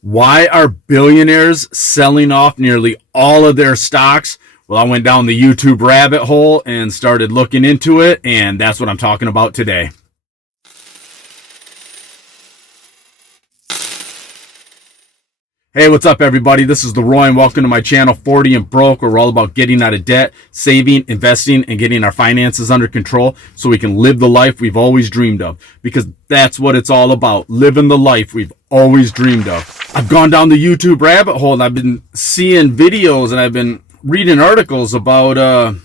Why are billionaires selling off nearly all of their stocks? Well, I went down the YouTube rabbit hole and started looking into it, and that's what I'm talking about today. Hey, what's up, everybody? This is Leroy, and welcome to my channel, 40 and Broke, where we're all about getting out of debt, saving, investing, and getting our finances under control so we can live the life we've always dreamed of. Because that's what it's all about, living the life we've always dreamed of. I've gone down the YouTube rabbit hole, and I've been seeing videos, and I've been reading articles about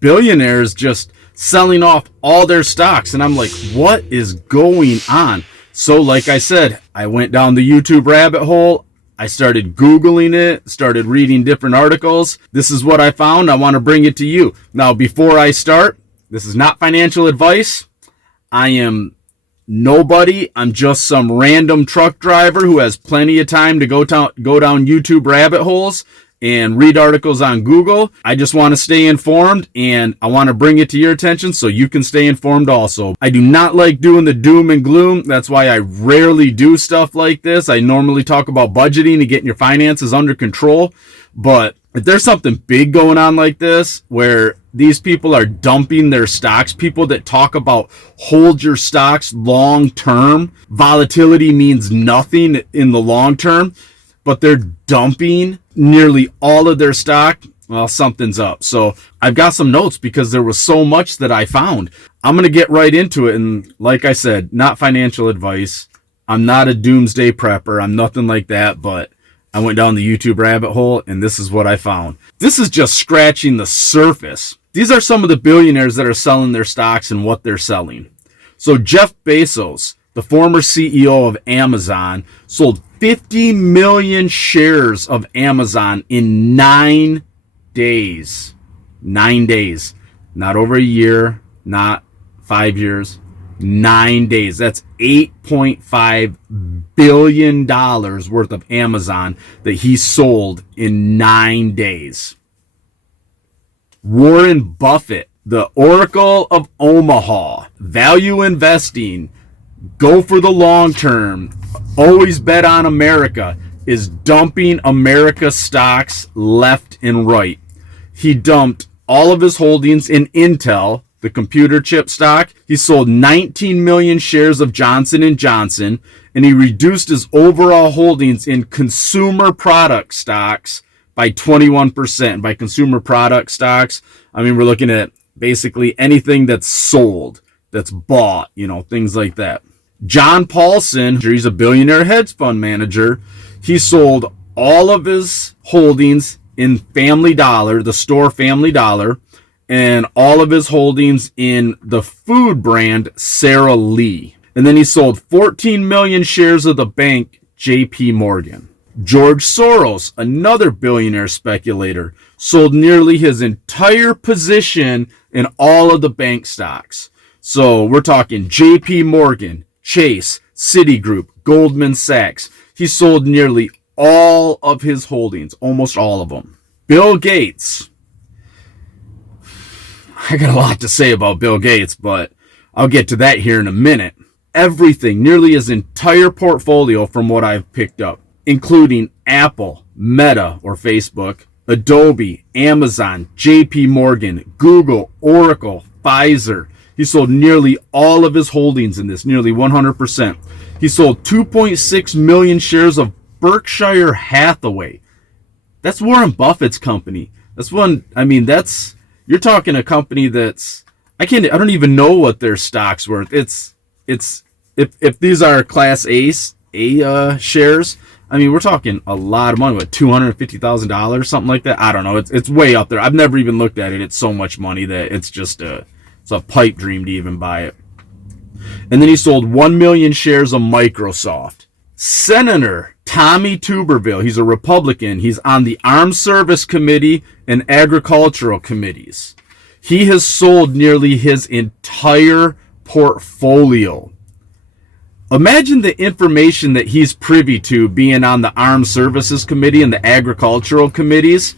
billionaires just selling off all their stocks. And I'm like, what is going on? So like I said, I went down the YouTube rabbit hole. I started Googling it, started reading different articles. This is what I found. I want to bring it to you. Now, before I start, this is not financial advice. I am nobody. I'm just some random truck driver who has plenty of time to go down YouTube rabbit holes and read articles on Google. I just want to stay informed, and I want to bring it to your attention so you can stay informed also. I do not like doing the doom and gloom. That's why I rarely do stuff like this. I normally talk about budgeting and getting your finances under control. But if there's something big going on like this, where these people are dumping their stocks, people that talk about hold your stocks long term, volatility means nothing in the long term, but they're dumping nearly all of their stock, well, something's up. So I've got some notes because there was so much that I found. I'm going to get right into it. And like I said, not financial advice. I'm not a doomsday prepper. I'm nothing like that, but I went down the YouTube rabbit hole and this is what I found. This is just scratching the surface. These are some of the billionaires that are selling their stocks and what they're selling. So Jeff Bezos, the former CEO of Amazon, sold 50 million shares of Amazon in 9 days. 9 days. Not over a year, not 5 years. 9 days. That's $8.5 billion worth of Amazon that he sold in 9 days. Warren Buffett, the Oracle of Omaha, value investing, go for the long term, always bet on America, is dumping America stocks left and right. He dumped all of his holdings in Intel, the computer chip stock. He sold 19 million shares of Johnson & Johnson, and he reduced his overall holdings in consumer product stocks by 21%. By consumer product stocks, I mean, we're looking at basically anything that's sold, that's bought, things like that. John Paulson, he's a billionaire hedge fund manager. He sold all of his holdings in Family Dollar, the store Family Dollar, and all of his holdings in the food brand Sara Lee. And then he sold 14 million shares of the bank JP Morgan. George Soros, another billionaire speculator, sold nearly his entire position in all of the bank stocks. So we're talking JP Morgan, Chase, Citigroup, Goldman Sachs. He sold nearly all of his holdings, almost all of them. Bill Gates. I got a lot to say about Bill Gates, but I'll get to that here in a minute. Everything, nearly his entire portfolio from what I've picked up, including Apple, Meta or Facebook, Adobe, Amazon, JP Morgan, Google, Oracle, Pfizer. He sold nearly all of his holdings in this, nearly 100%. He sold 2.6 million shares of Berkshire Hathaway. That's Warren Buffett's company. You're talking a company that's, I don't even know what their stock's worth. If these are Class A shares, I mean, we're talking a lot of money, what, $250,000, something like that? I don't know. It's way up there. I've never even looked at it. It's so much money that it's a pipe dream to even buy it. And then he sold 1 million shares of Microsoft. Senator Tommy Tuberville, he's a Republican. He's on the Armed Service Committee and Agricultural Committees. He has sold nearly his entire portfolio. Imagine the information that he's privy to being on the Armed Services Committee and the Agricultural Committees.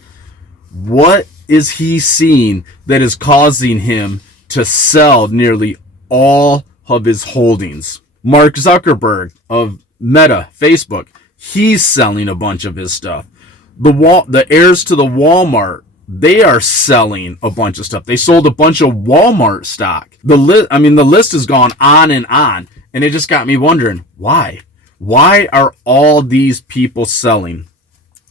What is he seeing that is causing him to sell nearly all of his holdings? Mark Zuckerberg of Meta, Facebook, He's selling a bunch of his stuff. The heirs to the Walmart, they are selling a bunch of stuff. They sold a bunch of Walmart stock. The list has gone on, and it just got me wondering, why? Why are all these people selling?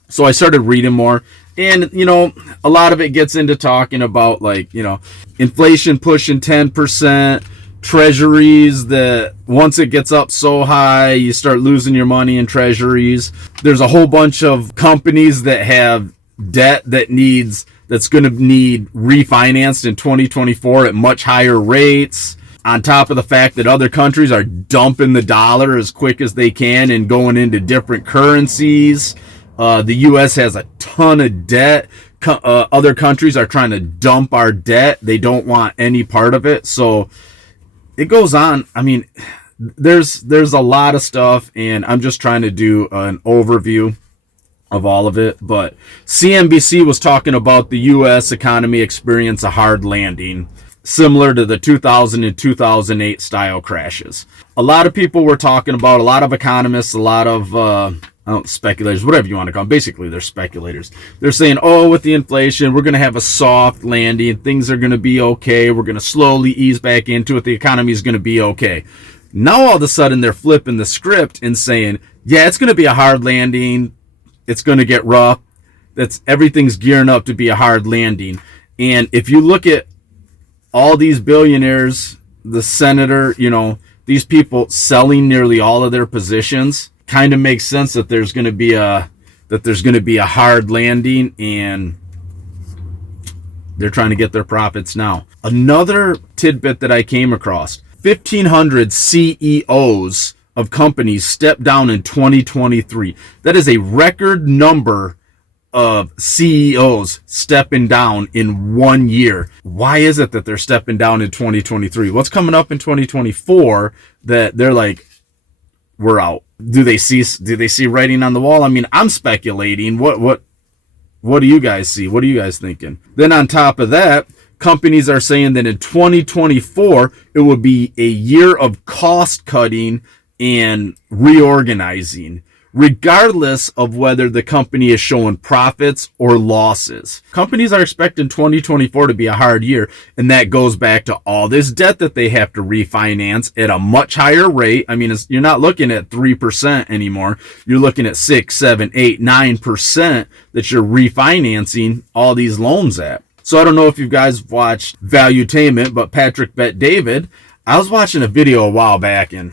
So I started reading more, and a lot of it gets into talking about, like, inflation pushing 10%, treasuries that once it gets up so high, you start losing your money in treasuries. There's a whole bunch of companies that have debt that's going to need refinanced in 2024 at much higher rates, on top of the fact that other countries are dumping the dollar as quick as they can and going into different currencies. The U.S. has a ton of debt. Other countries are trying to dump our debt. They don't want any part of it. So it goes on. I mean, there's a lot of stuff, and I'm just trying to do an overview of all of it. But CNBC was talking about the U.S. economy experience a hard landing, similar to the 2000 and 2008 style crashes. A lot of people were talking about, a lot of economists, a lot of speculators, whatever you want to call them. Basically, they're speculators. They're saying, oh, with the inflation, we're going to have a soft landing. Things are going to be okay. We're going to slowly ease back into it. The economy is going to be okay. Now, all of a sudden, they're flipping the script and saying, yeah, it's going to be a hard landing. It's going to get rough. Everything's gearing up to be a hard landing. And if you look at all these billionaires, the senator, these people selling nearly all of their positions, kind of makes sense that there's going to be a hard landing, and they're trying to get their profits now. Another tidbit that I came across: 1,500 CEOs of companies stepped down in 2023. That is a record number of CEOs stepping down in 1 year. Why is it that they're stepping down in 2023? What's coming up in 2024 that they're like, we're out? Do they see writing on the wall? I mean, I'm speculating. What do you guys see? What are you guys thinking? Then on top of that, companies are saying that in 2024 it will be a year of cost cutting and reorganizing, regardless of whether the company is showing profits or losses. Companies are expecting 2024 to be a hard year, and that goes back to all this debt that they have to refinance at a much higher rate. I mean, you're not looking at 3% anymore. You're looking at 6, 7, 8, 9% that you're refinancing all these loans at. So I don't know if you guys watched Valuetainment, but Patrick Bet David, I was watching a video a while back, and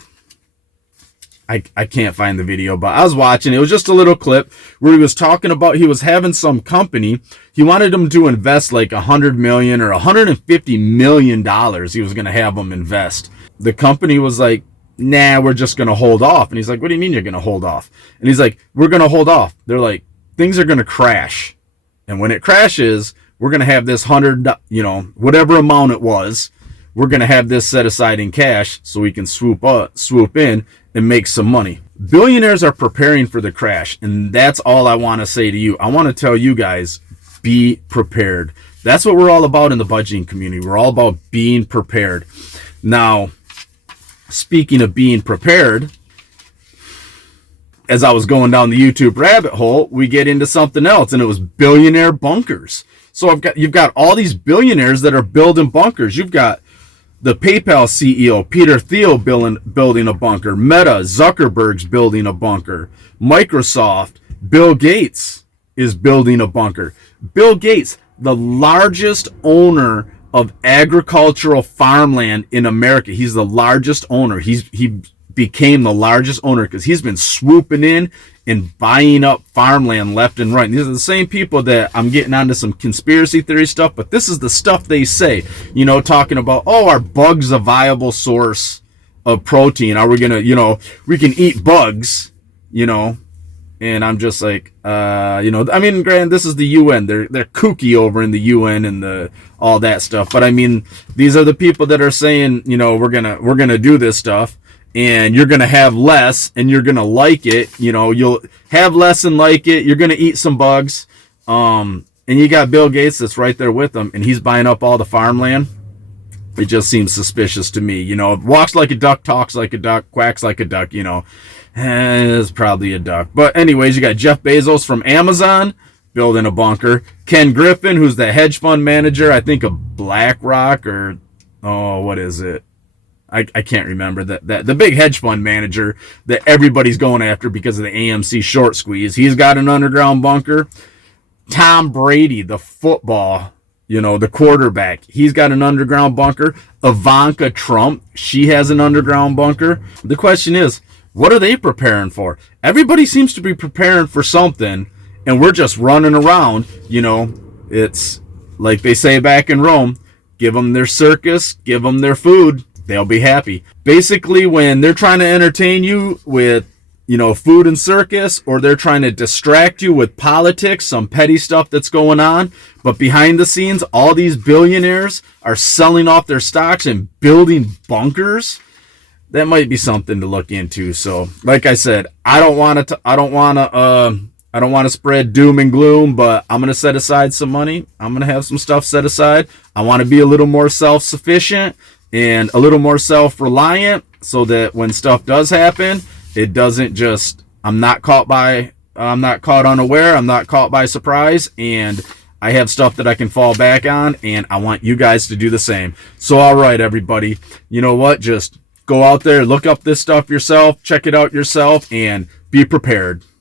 I can't find the video, but I was watching. It was just a little clip where he was talking about, he was having some company. He wanted them to invest like $100 million or $150 million. He was going to have them invest. The company was like, nah, we're just going to hold off. And he's like, what do you mean you're going to hold off? And he's like, we're going to hold off. They're like, things are going to crash. And when it crashes, we're going to have this whatever amount it was, we're going to have this set aside in cash so we can swoop in and make some money. Billionaires are preparing for the crash, and that's all I want to say to you. I want to tell you guys, be prepared. That's what we're all about in the budgeting community. We're all about being prepared. Now, speaking of being prepared, as I was going down the YouTube rabbit hole, we get into something else, and it was billionaire bunkers. So you've got all these billionaires that are building bunkers. You've got the PayPal CEO, Peter Thiel, building a bunker. Meta, Zuckerberg's building a bunker. Microsoft, Bill Gates is building a bunker. Bill Gates, the largest owner of agricultural farmland in America. He's the largest owner. He became the largest owner because he's been swooping in and buying up farmland left and right. And these are the same people that I'm getting onto some conspiracy theory stuff, but this is the stuff they say, talking about, oh, are bugs a viable source of protein? Are we going to, we can eat bugs, and I'm just like, granted, this is the UN. They're kooky over in the UN and all that stuff. But I mean, these are the people that are saying, we're going to do this stuff. And you're going to have less, and you're going to like it. You'll have less and like it. You're going to eat some bugs. And you got Bill Gates that's right there with them, and he's buying up all the farmland. It just seems suspicious to me. Walks like a duck, talks like a duck, quacks like a duck, It's probably a duck. But anyways, you got Jeff Bezos from Amazon building a bunker. Ken Griffin, who's the hedge fund manager, I think of BlackRock, or what is it? I can't remember that the big hedge fund manager that everybody's going after because of the AMC short squeeze. He's got an underground bunker. Tom Brady, the football, the quarterback, he's got an underground bunker. Ivanka Trump, she has an underground bunker. The question is, what are they preparing for? Everybody seems to be preparing for something, and we're just running around. It's like they say back in Rome, give them their circus, give them their food, they'll be happy. Basically, when they're trying to entertain you with food and circus, or they're trying to distract you with politics, some petty stuff that's going on, but behind the scenes, all these billionaires are selling off their stocks and building bunkers. That might be something to look into. So, like I said, I don't want to spread doom and gloom, but I'm going to set aside some money. I'm going to have some stuff set aside. I want to be a little more self-sufficient and a little more self-reliant, so that when stuff does happen, it doesn't just, I'm not caught unaware, I'm not caught by surprise, and I have stuff that I can fall back on, and I want you guys to do the same. So, all right, everybody, you know what? Just go out there, look up this stuff yourself, check it out yourself, and be prepared.